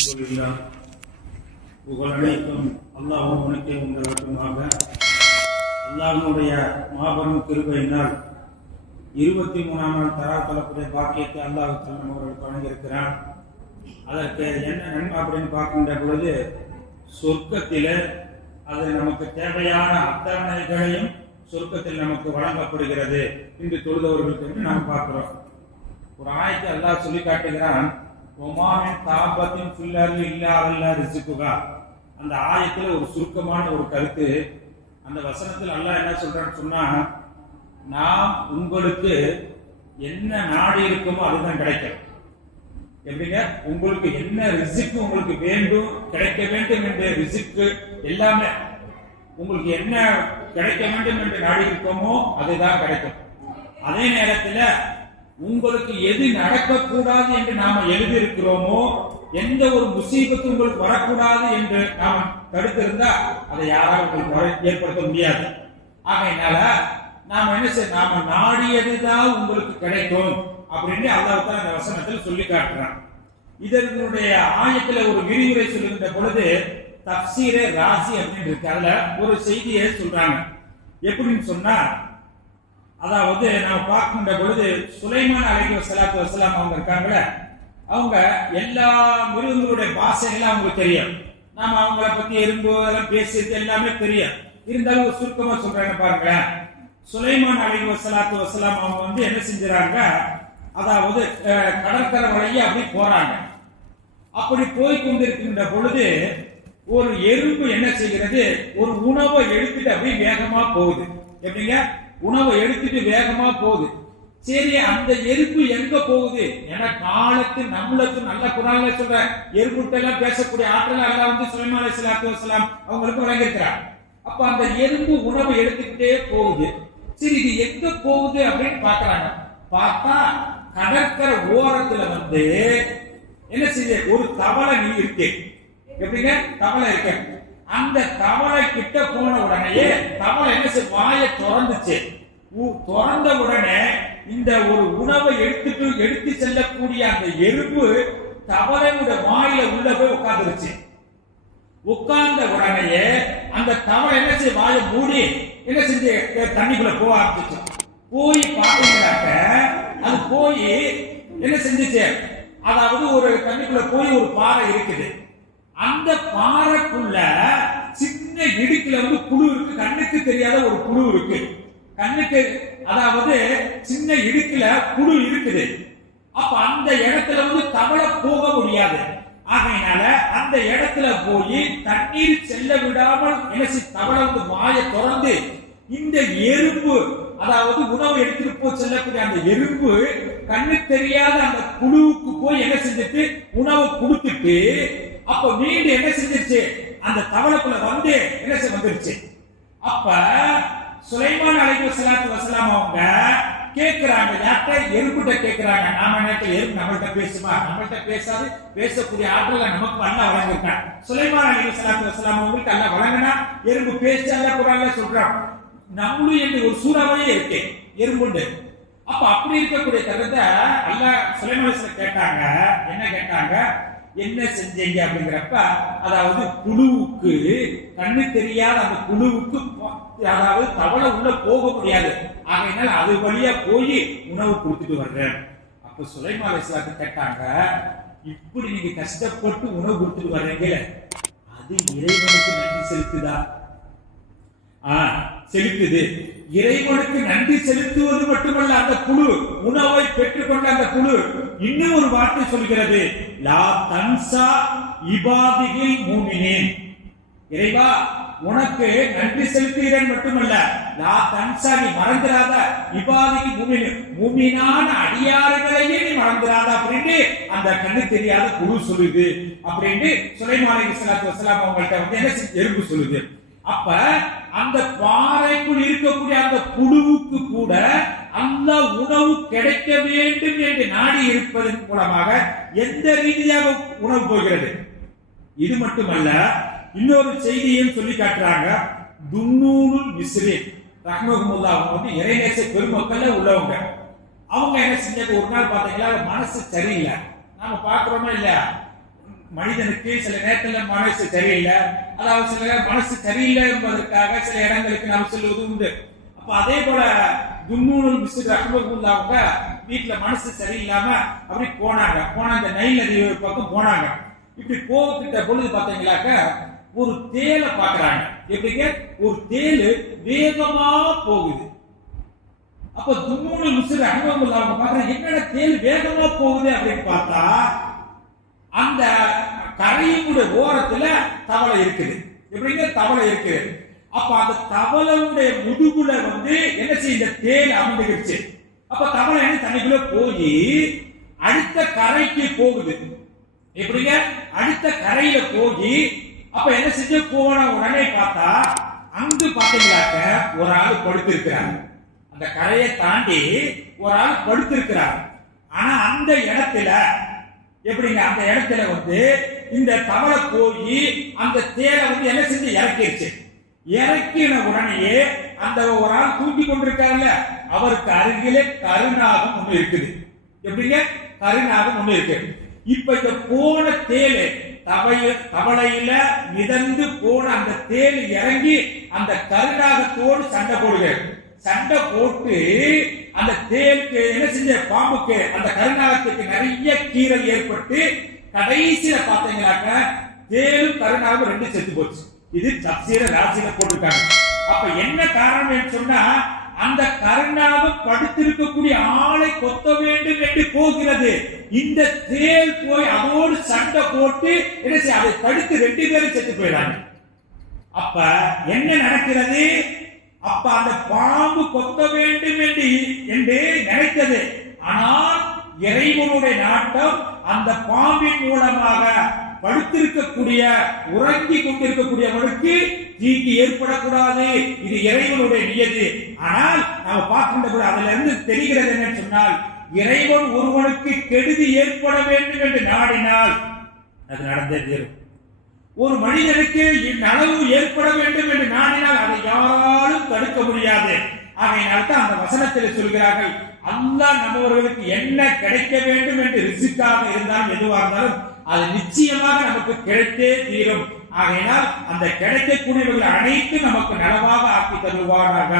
அல்ஹம்துலில்லாஹ் புகழ் அனைத்தும் அல்லாஹ் உனக்கே உண்டாகட்டுமாக. அல்லாஹ்வுடைய மாபெரும் கிருபையினால் இருபத்தி மூணாம் நாள் தரா தலப்புடைய பாக்கியத்தை அல்லாஹ் தலம் அவர்களுக்கு வழங்கியிருக்கிறான். அதற்கு என்ன நன்மை அப்படின்னு பார்க்கின்ற பொழுது சொர்க்கத்தில் அது நமக்கு தேவையான அத்தனைகளையும் சொர்க்கத்தில் நமக்கு வழங்கப்படுகிறது என்று தொழுதவர்களுக்கு என்று நாம் பார்க்கிறோம். ஒரு ஆயத்தை அல்லாஹ் சொல்லி காட்டுகிறான். ஒமாமின் தாபத்தின் ஃபில்லரில் இல்லாதல்ல ரிசுக்குகா அந்த ஆயத்தில் ஒரு சுருக்கமான ஒரு கருத்து. அந்த வசனத்தில் அல்லாஹ் என்ன சொல்றான்னு சொன்னா நாம் உங்களுக்கு என்ன நாடு இருக்குமோ அதுதான் கிடைக்கும். எப்படிங்க? உங்களுக்கு என்ன ரிசிக்கு உங்களுக்கு வேண்டும் கிடைக்க வேண்டும் என்ற ரிசிக்கு எல்லாமே உங்களுக்கு என்ன கிடைக்க வேண்டும் என்று நாடி இருக்கோமோ அதுதான் கிடைக்கும். அதே நேரத்தில் உங்களுக்கு எது நடக்கக்கூடாது என்று நாம எழுதியிருக்கிறோமோ எந்த ஒரு முசீபத்து உங்களுக்கு வரக்கூடாது என்று நாம் தடுத்திருந்தா அதை யாரால் உங்களுக்கு ஏற்படுத்த முடியாது. ஆகையினால நாம என்ன செய்ய நாம நாடியதுதான் உங்களுக்கு கிடைக்கும் அப்படின்னு அல்லாஹ் தான் அந்த வசனத்தில் சொல்லி காட்டுறான். இதனுடைய ஆயத்துல ஒரு விரிவுரை சொல்லுகின்ற பொழுது தப்சீரே ராசி அப்படின்னு இருக்கு. அதுல ஒரு செய்தியை சொல்றாங்க. எப்படின்னு சொன்னா அதாவது நான் பார்க்கின்ற பொழுது சுலைமான் அலைகி வசலாத்து வசலாம் அவங்க இருக்காங்களே அவங்க எல்லா மிருகங்களுடைய பாஷைகளும் அவங்களுக்கு தெரியும். நாம அவங்கள பத்தி எறும்பு எல்லாம் பேசியது எல்லாமே தெரியும். இருந்தாலும் சுருக்கமா சொல்றாங்க பாருங்களேன். சுலைமான் அலைகி வசலாத்து வசலாம் அவங்க வந்து என்ன செஞ்சுறாங்க? அதாவது கடற்கரை வழியே அப்படி போறாங்க. அப்படி போய் கொண்டிருக்கின்ற பொழுது ஒரு எறும்பு என்ன செய்கிறது? ஒரு உணவை எடுத்துட்டு அப்படியே வேகமா போகுது. எப்படிங்க? உணவை எடுத்துட்டு வேகமா போகுது. சரி அந்த எருப்பு எங்க போகுது? ஏன்னா காலத்து நம்மளுக்கு நல்ல குரான்ல சொல்ற எருப்புட்ட எல்லாம் பேசக்கூடிய ஆற்றல் எல்லாம் வந்து சுலைமான் அலைஹிஸ்ஸலாத்து வசலாம் அவங்களுக்கு வழங்கிருக்கிறார் அப்ப அந்த எறும்பு உணவை எடுத்துக்கிட்டே போகுது. சரி இது எங்க போகுது அப்படின்னு பாக்குறாங்க பார்த்தா கடற்கரை ஓரத்துல வந்து என்ன செய்ய ஒரு தவளை நீ இருக்கு. எப்படிங்க? தவளை இருக்கேன் அந்த தவளை கிட்ட போன உடனேயே தவளை என்ன செய்ய வாயை திறந்துச்சு. உ- திறந்த உடனே இந்த ஒரு உணவை எடுத்துட்டு எடுத்து செல்லக்கூடிய அந்த எறும்பு தவளையோட வாயில உள்ள போய் உட்கார்ந்துருச்சு. உட்கார்ந்த உடனேயே அந்த தவளை என்ன செய்ய வாயை மூடி என்ன செஞ்சு தண்ணிக்குள்ள போக ஆரம்பிச்சு போய் பார்த்தீங்கன்னாக்க அது போய் என்ன செஞ்சுச்சு? அதாவது ஒரு தண்ணிக்குள்ள போய் ஒரு பாறை இருக்குது. அந்த பாறைக்குள்ள சின்ன இடுக்குல வந்து புழு இருக்கு. கண்ணுக்கு தெரியாத ஒரு புழு இருக்கு. கண்ணுக்கு அதாவது சின்ன இடுக்குல புழு இருக்குது. அப்ப அந்த இடத்துல வந்து தவளை போக முடியாது. ஆகையினால அந்த இடத்துல போய் தண்ணீர் செல்ல விடாமல் இலசி தவளை வந்து வாயை திறந்து இந்த எறும்பு அதாவது உணவு எடுத்துட்டு போய் செல்லக்கூடிய அந்த எறும்பு கண்ணு தெரியாத அந்த புழுவுக்கு போய் என்ன செஞ்சுட்டு உணவு கொடுத்துட்டு அப்ப மீண்டும் என்ன செஞ்சிருச்சு? அந்த தவளைக்குள்ள வந்து என்ன செய்ய வந்துருச்சு. அப்ப சுலைமான் அலைக்கு சலாத்து வசலாம் அவங்க? கேட்கிறாங்க யார்கிட்ட? எறும்புட்ட கேட்கிறாங்க நாம நேரத்துல எறும்பு நம்மள்ட்ட பேசுமா? நம்மள்கிட்ட பேசாது. பேசக்கூடிய ஆற்றல நமக்கு அல்ல வழங்கிருக்கான் சுலைமான் அலைஹி சலாத்து வசலாம்? அவங்களுக்கு அல்ல வழங்கினா எறும்பு பேச்சு அல்ல குரான்ல சொல்றான். நம்மளும் என்று ஒரு சூறாவே இருக்கு. எறும்புண்டு அப்ப அப்படி இருக்கக்கூடிய தருணத்தை அல்ல சுலைமான் கேட்டாங்க. என்ன கேட்டாங்க? என்ன செஞ்சீங்க அப்படிங்கிறப்ப அதாவது குழுவுக்கு கண்ணு தெரியாத அந்த குழுவுக்கு அதாவது தவளை உள்ள போக முடியாது. ஆகையினால அது வழியா போய் உணவு கொடுத்துட்டு வர்றேன். அப்ப சுலைமா அலிஸ்லாத்து கேட்டாங்க இப்படி நீங்க கஷ்டப்பட்டு உணவு கொடுத்துட்டு வர்றீங்க அது இறைவனுக்கு நன்றி செலுத்துதா? ஆ, செலுத்துது. இறைவனுக்கு நன்றி செலுத்துவது மட்டுமல்ல அந்த குழு உணவை பெற்றுக்கொண்ட அந்த குழு இன்னும் ஒரு வார்த்தை சொல்கிறது. லா தன்சா இபாதிகில் மூமினேன். இறைவா உனக்கு நன்றி செலுத்துகிறேன் மட்டுமல்ல லா தன்சா நீ மறந்துடாத இபாதிக்கு மூமின் மூமினான அடியாறுகளையே நீ மறந்துடாத அப்படின்னு அந்த கண்ணு தெரியாத குழு சொல்லுது. அப்படின்னு சுலைமான் அலைஹிஸ்ஸலாத்து வசலாம் அவங்கள்ட்ட வந்து என்ன எறும்பு சொல்லுது. அப்ப அந்த பாறைக்குள் இருக்கக்கூடிய அந்த புழுவுக்கு கூட அந்த உணவு கிடைக்க வேண்டும் என்று நாடி இருப்பதன் மூலமாக எந்த ரீதியாக உணவு போகிறது? இது மட்டுமல்ல இன்னொரு செய்தியும் சொல்லி காட்டுறாங்க. துன்னூனுல் மிஸ்ரின் ரஹ்மகுமுல்லா அவங்க வந்து இறைநேச பெருமக்கள்ல உள்ளவங்க. அவங்க என்ன செஞ்சாங்க? ஒரு நாள் பாத்தீங்களா மனசு சரியில்லை. நாம பாக்குறோமா இல்லையா? மனிதனுக்கு சில நேரத்துல மனசு சரியில்லை. அதாவது சில நேரம் மனசு சரியில்லை என்பதற்காக சில இடங்களுக்கு நாம் செல்வது உண்டு. அப்ப அதே போல துன்னூல் மிஸ்டர் ரஹ்மத்துல்லாவுக்க வீட்டுல மனசு சரியில்லாம அப்படி போனாங்க. போனா அந்த நைல் நதி பக்கம் போனாங்க. இப்படி போகிட்ட பொழுது பாத்தீங்களாக்க ஒரு தேலை பாக்குறாங்க எப்படிங்க? ஒரு தேளு வேகமா போகுது. அப்ப துன்னூல் மிஸ்டர் அனுபவம் அவங்க பாக்குறாங்க என்னடா தேள் வேகமா போகுது அப்படின்னு பார்த்தா கரையினுடைய ஓரத்துல தவளை இருக்குது. எப்படிங்க? தவளை இருக்குது. அப்ப அந்த தவளையுடைய முதுகுல வந்து என்ன செய்ய இந்த தேள் அமர்ந்துகிடுச்சு அப்ப தவளை என்ன தண்ணிக்குள்ள போய் அடுத்த கரைக்கு போகுது. எப்படிங்க? அடுத்த கரையில போய் அப்ப என்ன செஞ்சு? போன உடனே பார்த்தா அங்கு பாத்தீங்களாக்க ஒரு ஆள் படுத்திருக்கிறார். அந்த கரையை தாண்டி ஒரு ஆள் படுத்திருக்கிறார். ஆனா அந்த இடத்துல எப்படிங்க? அந்த இடத்துல வந்து இந்த தவளை போய் அந்த தேரை வந்து என்ன செஞ்சு? இறக்கிருச்சு. இறக்கின உடனேயே அந்த ஒரு ஆள் தூக்கி கொண்டிருக்காருல்ல அவருக்கு அருகிலே கருநாகம் ஒண்ணு இருக்குது. எப்படிங்க? கருநாகம் ஒண்ணு இருக்கு. இப்ப இந்த போன தேலு தவைய தவளையில மிதந்து போன அந்த தேல் இறங்கி அந்த கருணாகத்தோடு சண்டை போடுகிறது சண்டை போட்டு அந்த தேளுக்கு என்ன செஞ்ச பாம்புக்கு அந்த கருநாகத்துக்கு நிறைய கீரை ஏற்பட்டு கடைசியில பாத்தீங்கன்னாக்க தேளும் கருநாகம் ரெண்டு செத்து போச்சு. இது தப்சீர ராசியில போட்டிருக்காங்க. அப்ப என்ன காரணம் சொன்னா அந்த கருணாகம் படுத்திருக்கக்கூடிய ஆளை கொத்த வேண்டும் என்று போகிறது. இந்த தேள் போய் அதோடு சண்டை போட்டு என்ன செய்ய அதை தடுத்து ரெண்டு பேரும் செத்து போயிடாங்க அப்ப என்ன நடக்கிறது? அப்ப அந்த பாம்பு கொத்த வேண்டும் என்று என்று நினைத்தது. ஆனால் இறைவனுடைய நாட்டம் அந்த பாம்பின் மூலமாக படுத்திருக்கக்கூடிய உறங்கி கொண்டிருக்கக்கூடியவனுக்கு தீங்கு ஏற்படக்கூடாது. இது இறைவனுடைய நியதி. ஆனால் நாம பார்க்கின்ற போது அதுல இருந்து தெரிகிறது என்ன சொன்னால் இறைவன் ஒருவனுக்கு கெடுதி ஏற்பட வேண்டும் என்று நாடினால் அது நடந்தே தீரும். ஒரு மனிதனுக்கு இந்நளவு ஏற்பட வேண்டும் என்று நாடினால் அதை யாராலும் தடுக்க முடியாது. ஆகையினால் தான் அந்த வசனத்தில் சொல்கிறார்கள் அல்லாஹ் நம்மவர்களுக்கு என்ன கிடைக்க வேண்டும் என்று ரிசிக்காக இருந்தால் எதுவாக இருந்தாலும் அது நிச்சயமாக நமக்கு கிடைத்தே தீரும். ஆகையினால் அந்த கிடைக்கக்கூடியவர்கள் அனைத்தும் நமக்கு நலவாக ஆக்கி தருவாராக